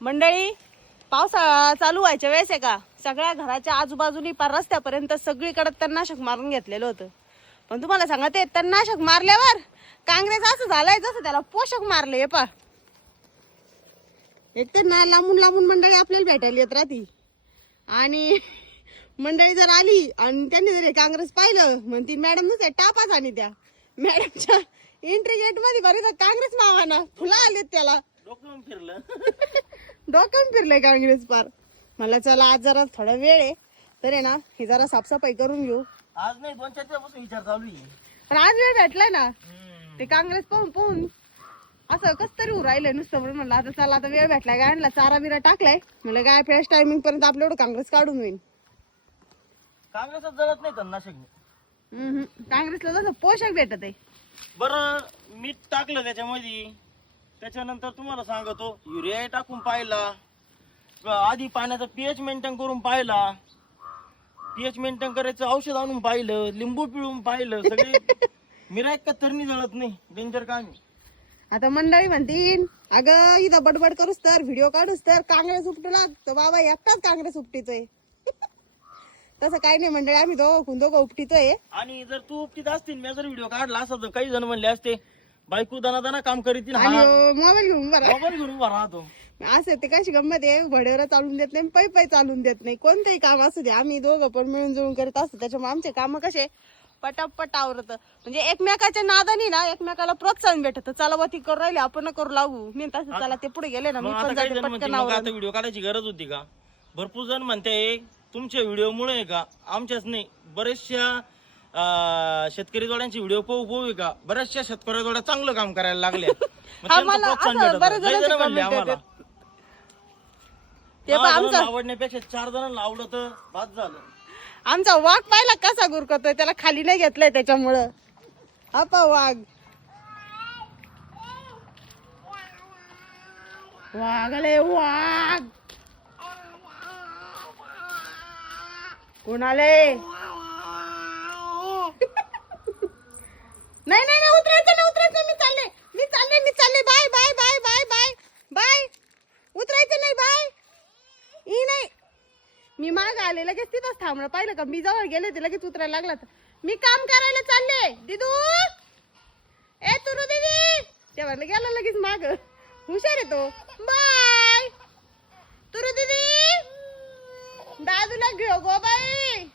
मंडळी, पावसाळा चालू व्हायच्या वेळेस आहे का सगळ्या घराच्या आजूबाजूनी पार रस्त्यापर्यंत सगळीकडे तणनाशक मारून घेतलेलं होतं. पण तुम्हाला सांगते तणनाशक मारल्यावर काँग्रेस असं झालंय जसं त्याला पोषक मारले. पा एक तर ना लांबून लांबून मंडळी आपल्याला भेटायला येत राहती आणि मंडळी जर आली आणि त्यांनी जर काँग्रेस पाहिलं म्हणती मॅडम नुसते टापाच आणि त्या मॅडमच्या एंट्री गेट मध्ये बरी तर काँग्रेस मावाना फुला आलेत त्याला डोकं फिरलं. डोकं फिरलंय काँग्रेस पार. मला चला आज जरा थोडा वेळ आहे तर आहे ना हे जरा साफसफाई करून घेऊ. आज नाही 2-4 दिवसापासून विचार चालू आहे. पण आज वेळ भेटलाय ना ते काँग्रेस पाहून पाहून असं कस तरी राहिलंय नुसतं म्हणून म्हणलं आता चला आता वेळ भेटलाय गायला चारा बिरा टाकलाय म्हणलं गाय फ्रेश टायमिंग पर्यंत आपलं एवढं काँग्रेस काढून होईल. काँग्रेसच जळत नाही तणनाशक. काँग्रेसला जसं पोषक भेटत आहे. बरं मीठ टाकलं त्याच्यामध्ये त्याच्यानंतर तुम्हाला सांगतो युरिया टाकून पाहिला आधी पाण्याचा पीएच मेंटेन करून पाहिला पीएच मेंटेन करायचं औषध आणून पाहिलं लिंबू पिळून पाहिलं सगळे मिरायक का तरणी जळत नाही. डेंजर काम आहे. आता मंडळी म्हणतील अगं इथं बडबड करूस तर व्हिडिओ काढूस तर काँग्रेस उपटला तर बाबा एकटाच काँग्रेस उपटीतोय. तसं काही नाही मंडळी आम्ही दोघं उपटीतोय. आणि जर तू उपटीत असतील मी जर व्हिडिओ काढला असता तर काही जण म्हणले असते बायको दाना काम करीत आणि मोबाईल घेऊन बरं मोबाईल घेऊन उभा राहतो. असं ते कशी गंमत आहे घोड्यावर चालून देत नाही पै चालून देत नाही कोणतंही काम असू दे आम्ही दोघं पण मिळून जुळून करत असतो. त्याच्यामुळे आमचे काम कसे पटापट आवरत म्हणजे एकमेकाच्या नादानी ना एकमेकाला प्रोत्साहन भेटत. चला बा ती करू राहिली आपण करू लागू मी तसं चला ते पुढे गेले ना मी पण जाते पटकन आवरत. आता व्हिडिओ काढायची गरज होती का? भरपूर जण म्हणते तुमच्या व्हिडिओ मुळे का आमच्याच नाही बरेचशा शेतकरी जोड्यांची व्हिडिओ पाहू का बऱ्याचशा शेतकरी जोड्या चांगलं काम करायला लागल्या. आवडण्यापेक्षा 4 जणांना आवडलं तर बाद झालं. आमचा वाघ पाहिला कसा गुरकतोय त्याला खाली नाही घेतलंय त्याच्यामुळं. आपा वाघ वाघले वाघ कोणाले नाही नाही नाही उतरायचं नाही मी चालले bye bye bye bye bye bye उतरायचं नाही बाय ई नाही मी माग आले लगेच तिथंच थांबलं पाहिलं का मी जवळ गेले ते लगेच उतरायला लागला. मी काम करायला चालले दिदू ए तुरु दीदी ते म्हणलं गेला लगेच माग हुशार आहे तो. बाय तुरु दीदी दादूला घेऊ गो बाई.